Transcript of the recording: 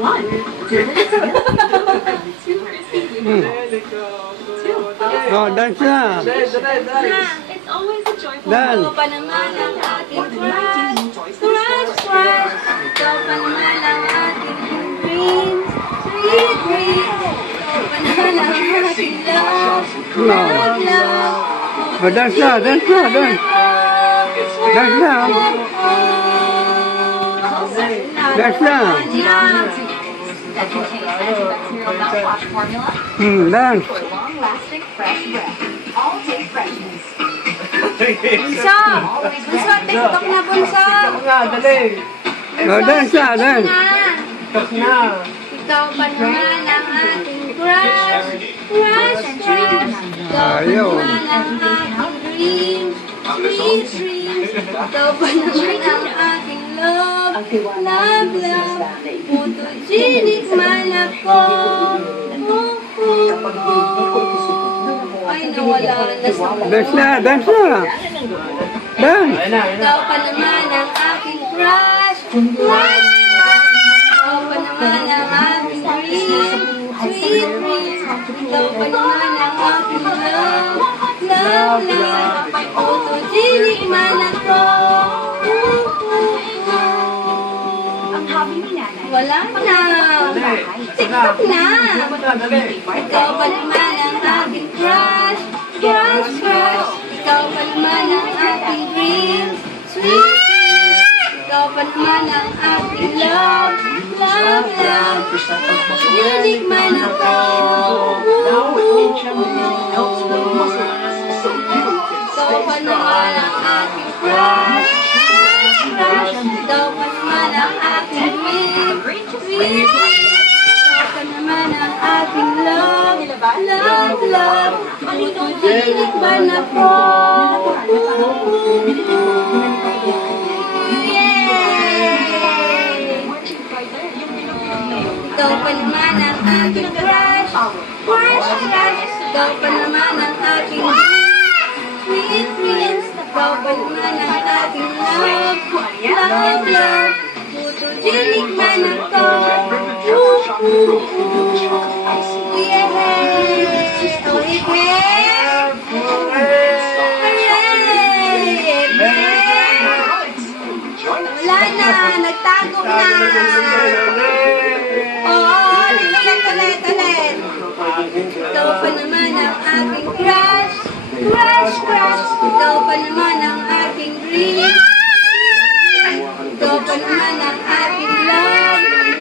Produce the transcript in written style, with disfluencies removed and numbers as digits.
One. Oh, dance na. It's always a joyful Dance. Ikaw pa naman ang ating crush, crush, crush. Ikaw pa naman ang ating dreams, sweet dreams. Ikaw pa naman ang ating love, love, love. Oh, dance na, dance na, dance. Dance na. Dance na. that contains antibacterial mouthwash formula Dance. for long-lasting fresh breath. All day freshness. Bunso! Bunso, TikTok na bunso! Oh, dance na, dance. Na! Ikaw pa naman ang ating crush, crush, crush. Ikaw pa Ayaw. naman ang ating dreams, sweet dreams. Ikaw pa naman ang ating love, love, love. Photogenic man ako. Ay, nawala na sa Dance na, dance na. Dance. Ikaw pa naman ang aking crush, crush. Ikaw pa naman ang aking dream, sweet dream. Ikaw pa naman ang aking love, love, love. Photogenic man ako. Ang hobby ni Nanay. Wala na. TikTok na. Ikaw pa naman ang aking crush, crush, crush. Ikaw pa naman ang aking dream, sweet dream. Ikaw pa naman ang aking love, love, love. Unique man ako. Ikaw pa naman ang aking crush, crush, crush. Ikaw pa naman ang aking dream, sweet dream. Ikaw pa naman ang aking love, love, love. Photogenic man ako. Yay! Ikaw pa naman ang aking crush, crush, crush. Ikaw pa naman ang aking sweet dreams. Ikaw pa naman ang aking love, love, love. Photogenic man